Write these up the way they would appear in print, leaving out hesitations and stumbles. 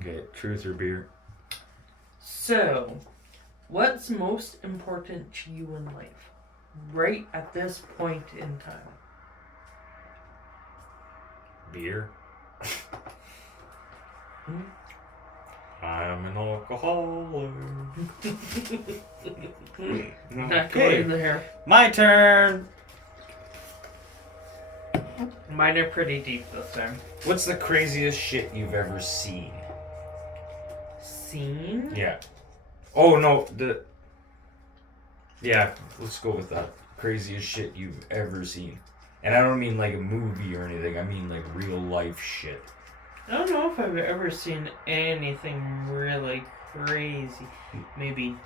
Okay, truth or beer? So, what's most important to you in life? Right at this point in time. Beer. Hmm? I'm an alcoholic. Not going there. My turn. Mine are pretty deep this time. What's the craziest shit you've ever seen? Seen? Yeah. Oh no, yeah, let's go with that. Craziest shit you've ever seen. And I don't mean like a movie or anything, I mean like real life shit. I don't know if I've ever seen anything really crazy. Maybe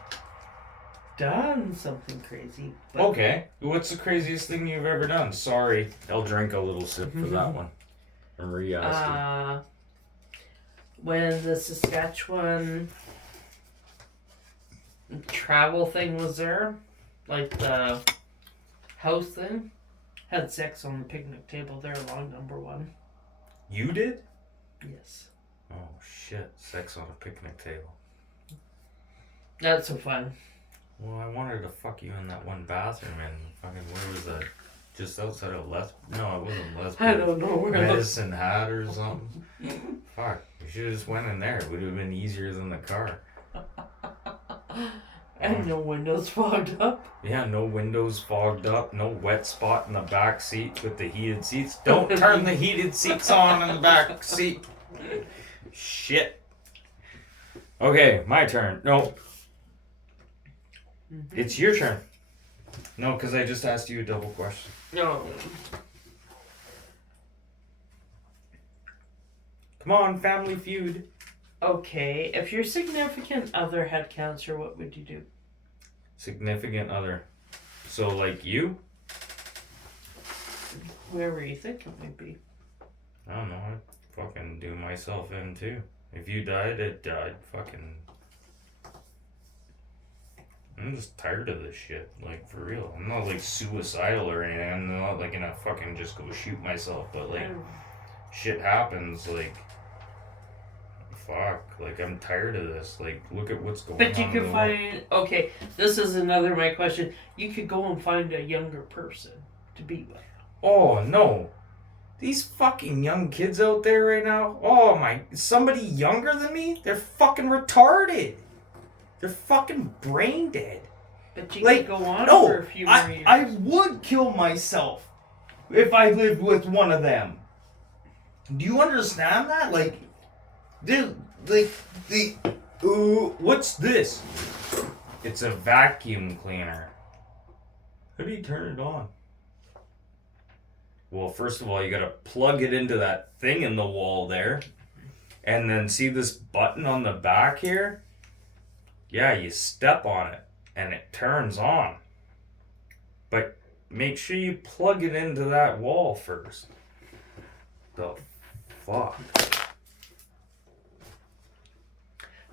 done something crazy. But Okay. What's the craziest thing you've ever done? Sorry, I'll drink a little sip for that one. I'm re-asking. When the Saskatchewan travel thing was there, like the house thing, had sex on the picnic table there along number 1. You did? Yes. Oh shit, sex on a picnic table. That's so fun. Well, I wanted to fuck you in that one bathroom and fucking, where was that? Just outside of No, it wasn't Lesbian. I don't know where Medicine Hat or something. Fuck, we should have just went in there. It would have been easier than the car. And no windows fogged up. Yeah, no windows fogged up, no wet spot in the back seat with the heated seats. Don't turn the heated seats on in the back seat. Shit. Okay, my turn. No. It's your turn. No, because I just asked you a double question. No. Come on, Family Feud. Okay, if your significant other had cancer, what would you do? Significant other. So, like you? Whoever you think it might be. I don't know. I'd fucking do myself in too. If you died, it died. Fucking. I'm just tired of this shit. Like, for real. I'm not like suicidal or anything. I'm not like gonna fucking just go shoot myself. But like, shit happens. Like, fuck. Like, I'm tired of this. Like, look at what's going on. But you could find. Okay, this is another my question. You could go and find a younger person to be with. Oh, no. These fucking young kids out there right now. Oh my. Somebody younger than me? They're fucking retarded. They're fucking brain dead. But you could go on for a few more years. I would kill myself if I lived with one of them. Do you understand that? Like, dude, what's this? It's a vacuum cleaner. How do you turn it on? Well, first of all, you gotta plug it into that thing in the wall there. And then see this button on the back here? Yeah, you step on it and it turns on. But make sure you plug it into that wall first. The fuck?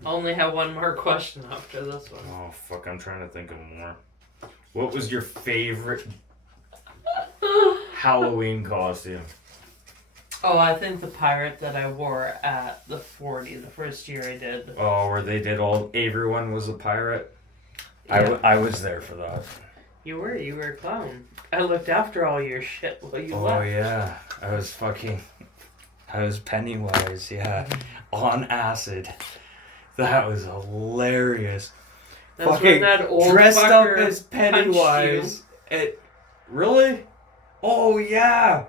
I only have one more question after this one. Oh, fuck, I'm trying to think of more. What was your favorite Halloween costume? Oh, I think the pirate that I wore at the 40, the first year I did. Oh, where they did everyone was a pirate? Yeah. I was there for that. You were a clown. I looked after all your shit while you left. Oh, yeah. I was Pennywise, yeah. On acid. That was hilarious. That's fucking when that old dressed up fucker as Pennywise. Really? Oh, yeah.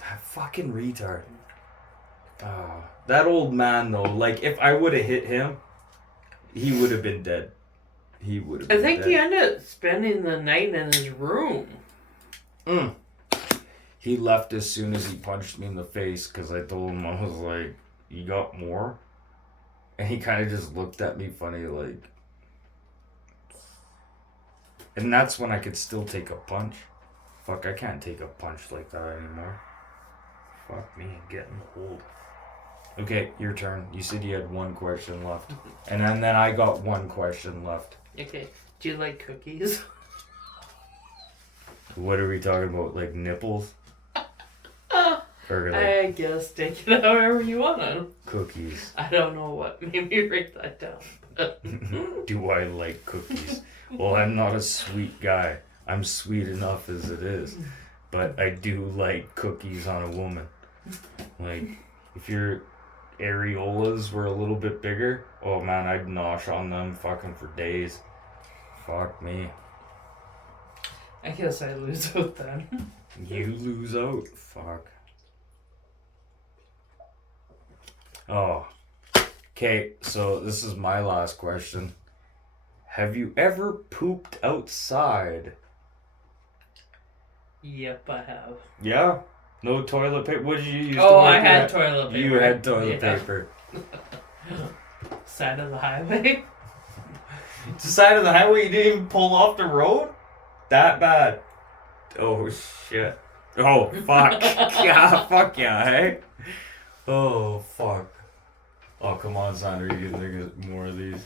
That fucking retard. Oh, that old man, though. Like, if I would have hit him, he would have been dead. He would have been dead. I think he ended up spending the night in his room. He left as soon as he punched me in the face because I told him, I was like, you got more? And he kind of just looked at me funny, like. And that's when I could still take a punch. Fuck, I can't take a punch like that anymore. Fuck me, I'm getting old. Okay, your turn. You said you had one question left. And then I got one question left. Okay. Do you like cookies? What are we talking about? Like nipples? Or like I guess take it however you want to. cookies. I don't know what made me write that down. But Do I like cookies? Well, I'm not a sweet guy. I'm sweet enough as it is. But I do like cookies on a woman. Like, if your areolas were a little bit bigger, oh man, I'd nosh on them fucking for days. Fuck me. I guess I lose out then. You lose out. Fuck. Oh. Okay, so this is my last question. Have you ever pooped outside? Yep, I have. Yeah? No toilet paper? What did you use to Oh, wipe I your had ass? toilet paper. You had toilet Yeah. paper. Side of the highway. The side of the highway you didn't even pull off the road? That bad. Oh shit. Oh fuck. Yeah, fuck yeah, hey? Oh fuck. Oh come on, Sandra, you can think of more of these.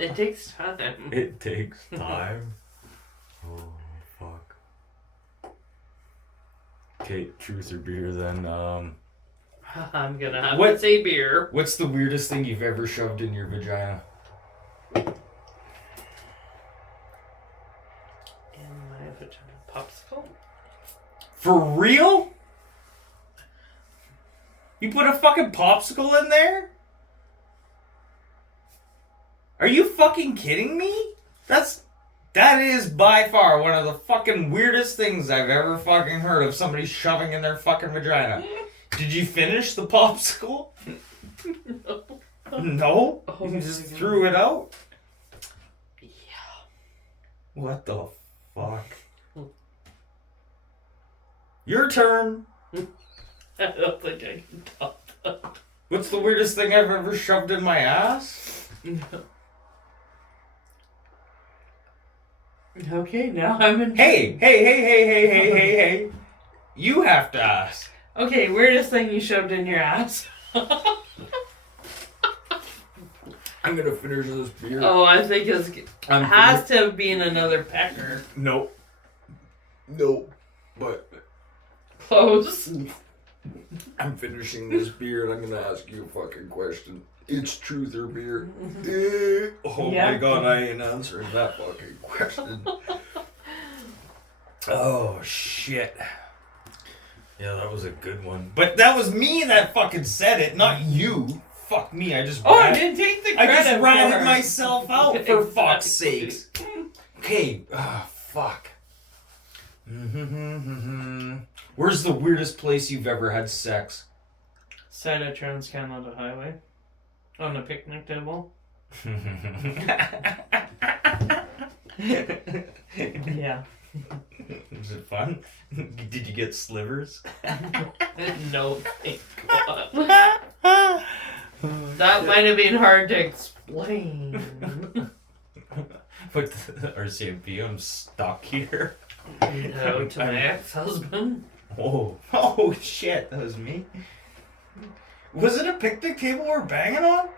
It takes time. It takes time. Oh fuck. Okay, truth or beer then. I'm gonna have What- to say beer. What's the weirdest thing you've ever shoved in your vagina? In my vagina popsicle. For real? You put a fucking popsicle in there? Are you fucking kidding me? That is by far one of the fucking weirdest things I've ever fucking heard of somebody shoving in their fucking vagina. Did you finish the popsicle? No? Oh, You just my threw it out? Yeah. What the fuck? Your turn. I don't think I can top that. What's the weirdest thing I've ever shoved in my ass? Okay, now I'm in. Hey. You have to ask. Okay, weirdest thing you shoved in your ass? I'm gonna finish this beer. Oh, I think it I'm has to have been another pecker. Nope, but Close. I'm finishing this beer and I'm gonna ask you a fucking question. It's truth or beer. oh Yeah. my god, I ain't answering that fucking question. Oh shit. Yeah, that was a good one. But that was me that fucking said it, not you. Fuck me, I just Oh, I rat- didn't take the I credit just for ratted it. myself out for fuck's Exactly. sakes. Okay, fuck. Where's the weirdest place you've ever had sex? Side of Trans Canada Highway. On a picnic table. Yeah. Was it fun? Did you get slivers? No, thank God. That might have been hard to explain. But RCMP, I'm stuck here. No, to my ex-husband. Oh shit, that was me. Was it a picnic table we're banging on?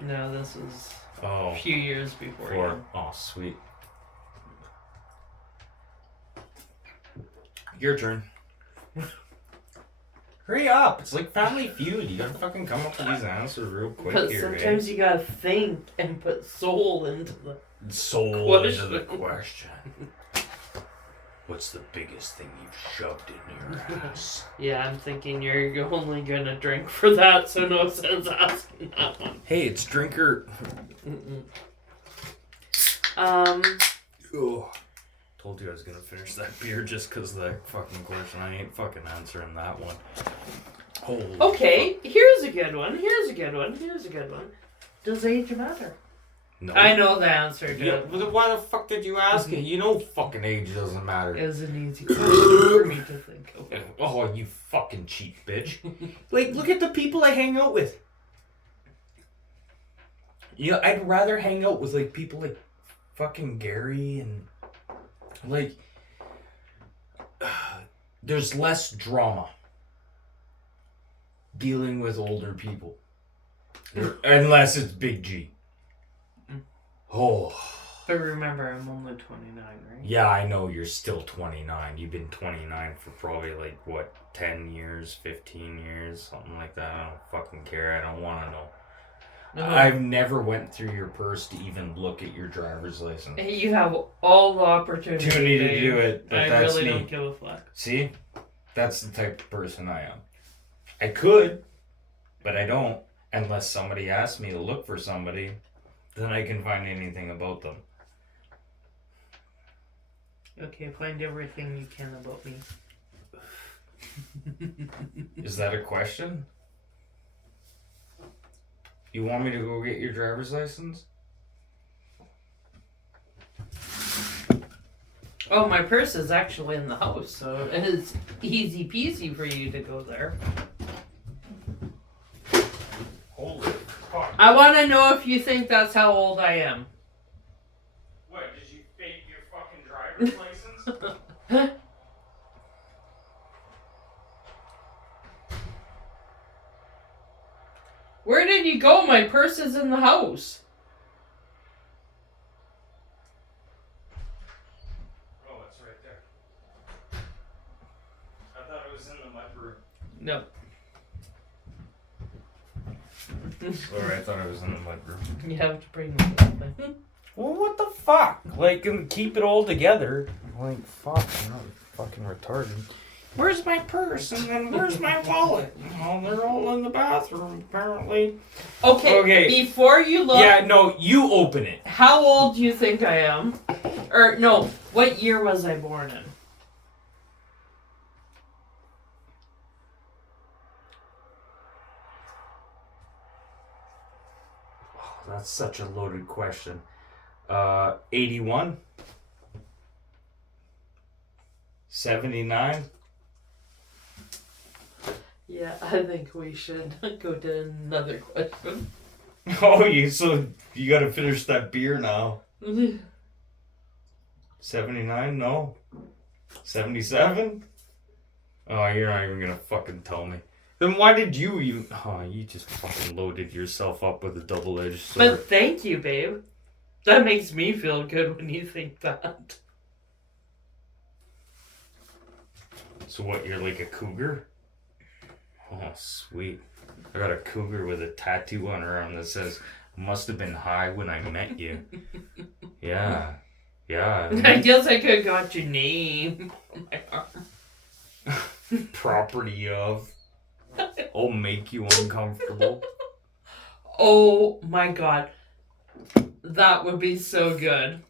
No, this was Oh, a few years before. four. you. Oh, sweet. Your turn. Hurry up! It's like Family Feud. You gotta fucking come up with these answers real quick But here, sometimes you gotta think and put soul into the. Soul into the Question. question. What's the biggest thing you've shoved in your ass? Yeah, I'm thinking you're only gonna drink for that, so no sense asking that one. Hey, it's drinker. Mm-mm. Ugh. Told you I was gonna finish that beer just because of that fucking question. I ain't fucking answering that one. Holy Okay, here's a good one. Does age matter? No. I know the answer to Yeah, it. but why the fuck did you ask it? You know fucking age doesn't matter. It was an easy question for me to think of. Oh, you fucking cheap bitch. Like, look at the people I hang out with. Yeah, I'd rather hang out with, like, people like fucking Gary and, like, there's less drama dealing with older people. Unless it's Big G. Oh. But remember, I'm only 29, right? Yeah, I know you're still 29. You've been 29 for probably like, what, 10 years, 15 years, something like that. I don't fucking care. I don't want to know. No. I've never went through your purse to even look at your driver's license. You have all the opportunity To do it, but I that's really me. don't give a fuck. See? That's the type of person I am. I could, but I don't. Unless somebody asks me to look for somebody, then I can find anything about them. Okay, find everything you can about me. Is that a question? You want me to go get your driver's license? Oh, my purse is actually in the house, so it's easy peasy for you to go there. Holy fuck. I want to know if you think that's how old I am. What, did you fake your fucking driver's license? Where did you go? My purse is in the house. Oh, it's right there. I thought it was in the mudroom. No. Or I thought it was in the mudroom. You have to bring the whole thing. Well, what the fuck? Like, and keep it all together. Like, fuck, I'm not fucking retarded. Where's my purse? And then where's my wallet? Oh, they're all in the bathroom, apparently. Okay, before you look, Yeah, no, you open it. how old do you think I am? Or, no, what year was I born in? Oh, that's such a loaded question. 81? 79? Yeah, I think we should go to another question. Oh, you gotta finish that beer now. 79? No. 77? Oh, you're not even gonna fucking tell me. Then why did you even... Oh, you just fucking loaded yourself up with a double-edged sword. But thank you, babe. That makes me feel good when you think that. So what, you're like a cougar? Oh, sweet. I got a cougar with a tattoo on her arm that says, must have been high when I met you. Yeah. Yeah. I guess I could have got your name on my arm. Property of. I'll make you uncomfortable. Oh my god. That would be so good.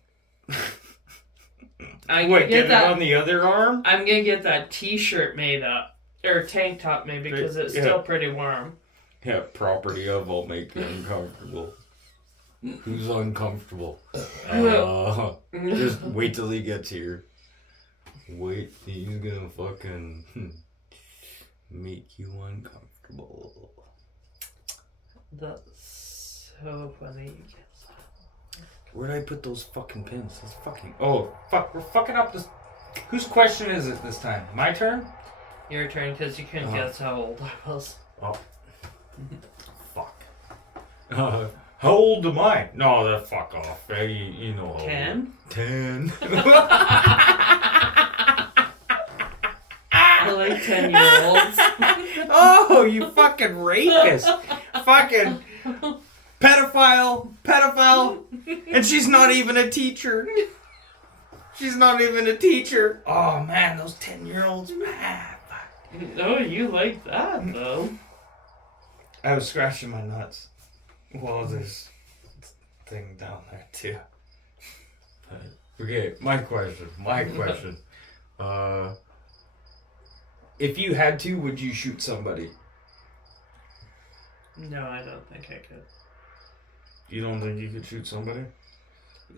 Wait, get it on the other arm? I'm gonna get that t-shirt made up. Or tank top maybe, because it's still pretty warm. Yeah, property of, I'll make you uncomfortable. Who's uncomfortable? Just wait till he gets here. Wait, he's gonna fucking make you uncomfortable. That's so funny. Where'd I put those fucking pins? That's fucking... Oh, fuck, we're fucking up this... Whose question is it this time? My turn? Your turn, because you couldn't guess how old I was. Oh. Fuck. How old am I? No, that fuck off. You know how 10? 10. I like 10-year-olds. Oh, you fucking rapist. Fucking pedophile. And she's not even a teacher. She's not even a teacher. Oh, man, those 10-year-olds. Oh, you like that, though. I was scratching my nuts. Well, this thing down there, too. Okay, my question. If you had to, would you shoot somebody? No, I don't think I could. You don't think you could shoot somebody?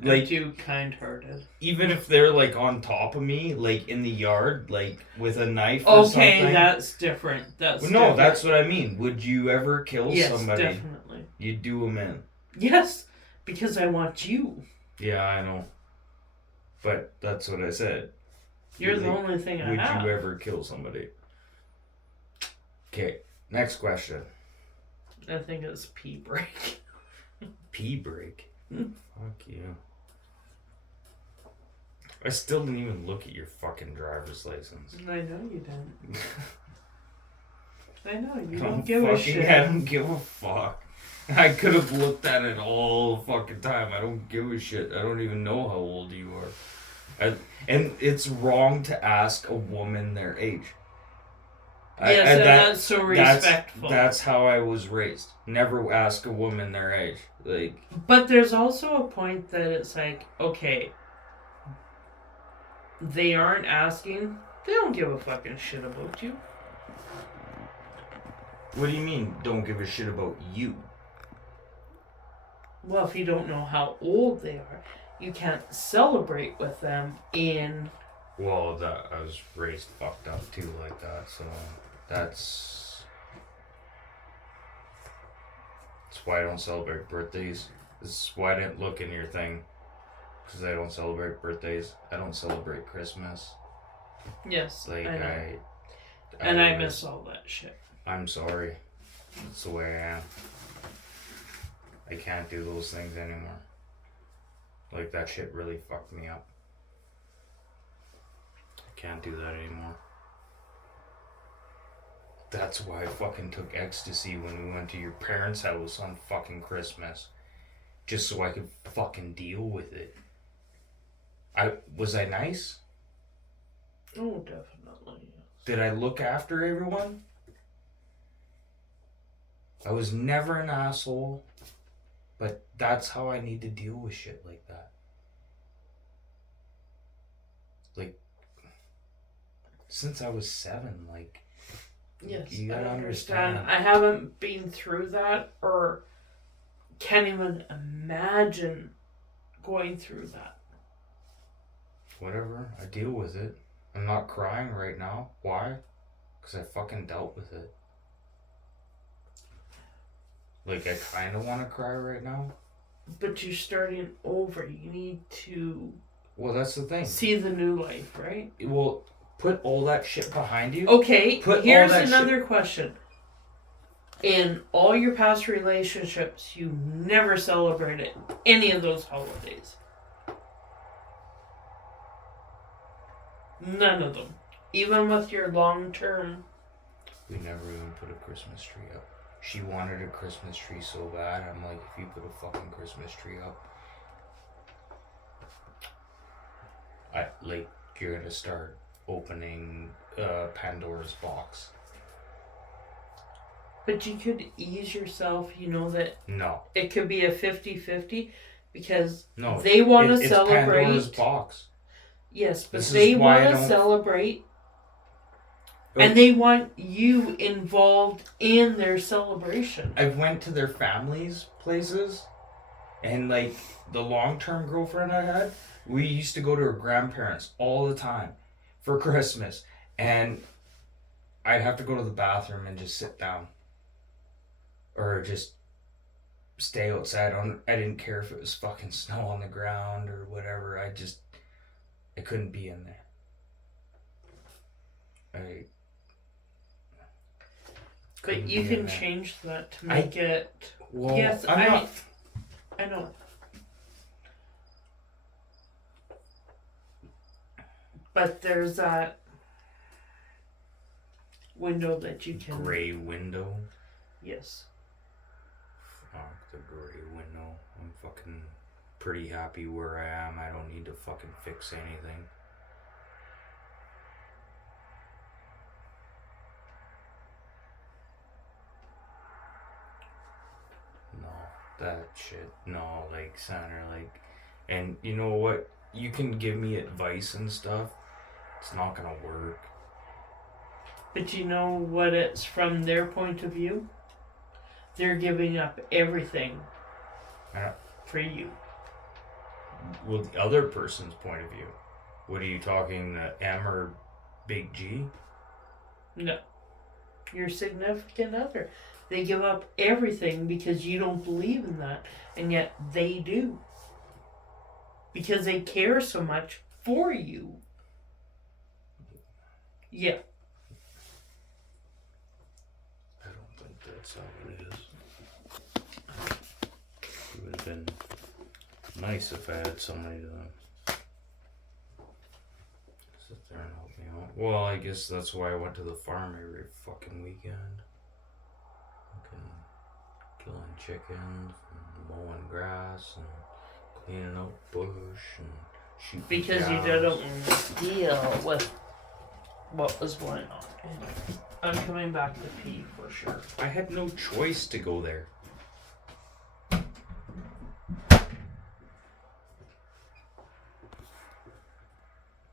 Like, too kind-hearted. Even if they're, like, on top of me, like, in the yard, like, with a knife or something? Okay, that's different. No, that's what I mean. Would you ever kill somebody? Yes, definitely. You'd do them in. Yes, because I want you. Yeah, I know. But that's what I said. You're the only thing I have. Would you ever kill somebody? Okay, next question. I think it's pee break. Pee break? Fuck you. I still didn't even look at your fucking driver's license. I know you didn't. I know, you I don't give a shit. I don't give a fuck. I could have looked at it all the fucking time. I don't give a shit. I don't even know how old you are. And it's wrong to ask a woman their age. Yes, and that's so respectful. That's how I was raised. Never ask a woman their age. Like, but there's also a point that it's like, okay, they aren't asking. They don't give a fucking shit about you. what do you mean, don't give a shit about you? Well, if you don't know how old they are, you can't celebrate with them in... Well, I was raised fucked up too like that, so that's why I don't celebrate birthdays. This is why I didn't look in your thing, because I don't celebrate birthdays. I don't celebrate Christmas. Yes, Like, I know. I miss all that shit. I'm sorry. That's the way I am. I can't do those things anymore. Like, that shit really fucked me up. I can't do that anymore. That's why I fucking took ecstasy when we went to your parents' house on fucking Christmas. Just so I could fucking deal with it. Was I nice? Oh, definitely. Did I look after everyone? I was never an asshole. But that's how I need to deal with shit like that. Like, since I was 7, like, yes, you gotta I understand. I haven't been through that, or can't even imagine going through that. Whatever, I deal with it. I'm not crying right now. Why? Because I fucking dealt with it. Like, I kind of want to cry right now. But you're starting over. You need to... Well, that's the thing. see the new life, right? Well, put all that shit behind you. Okay, Put here's all that another question. In all your past relationships, you never celebrated any of those holidays. None of them. Even with your long-term... We never even put a Christmas tree up. She wanted a Christmas tree so bad. I'm like, if you put a fucking Christmas tree up, you're gonna start opening Pandora's box. But you could ease yourself, you know, that No. it could be a 50-50 because No. they want to it's celebrate. Pandora's box. Yes, but This is they why I want to don't- celebrate. Oh. And they want you involved in their celebration. I went to their families' places, and like the long-term girlfriend I had, we used to go to her grandparents all the time for Christmas, and I'd have to go to the bathroom and just sit down, or just stay outside. I didn't care if it was fucking snow on the ground or whatever. I couldn't be in there. But you can change that to make it... Well, yes, I'm not... I know. But there's that window that you can... Gray window? Yes. Fuck the gray window. I'm fucking pretty happy where I am. I don't need to fucking fix anything. That shit. No, like, Sandra, like, and you know what? You can give me advice and stuff. It's not gonna work. But you know what it's from their point of view? They're giving up everything for you. Well, the other person's point of view. What are you talking, M or Big G? No. Your significant other. They give up everything because you don't believe in that. And yet they do. Because they care so much for you. Yeah. I don't think that's how it is. It would have been nice if I had somebody to Well, I guess that's why I went to the farm every fucking weekend. Fucking killing chickens and mowing grass and cleaning out bush and shooting Because you cows. didn't deal with what was going on. I'm coming back to pee for sure. I had no choice to go there.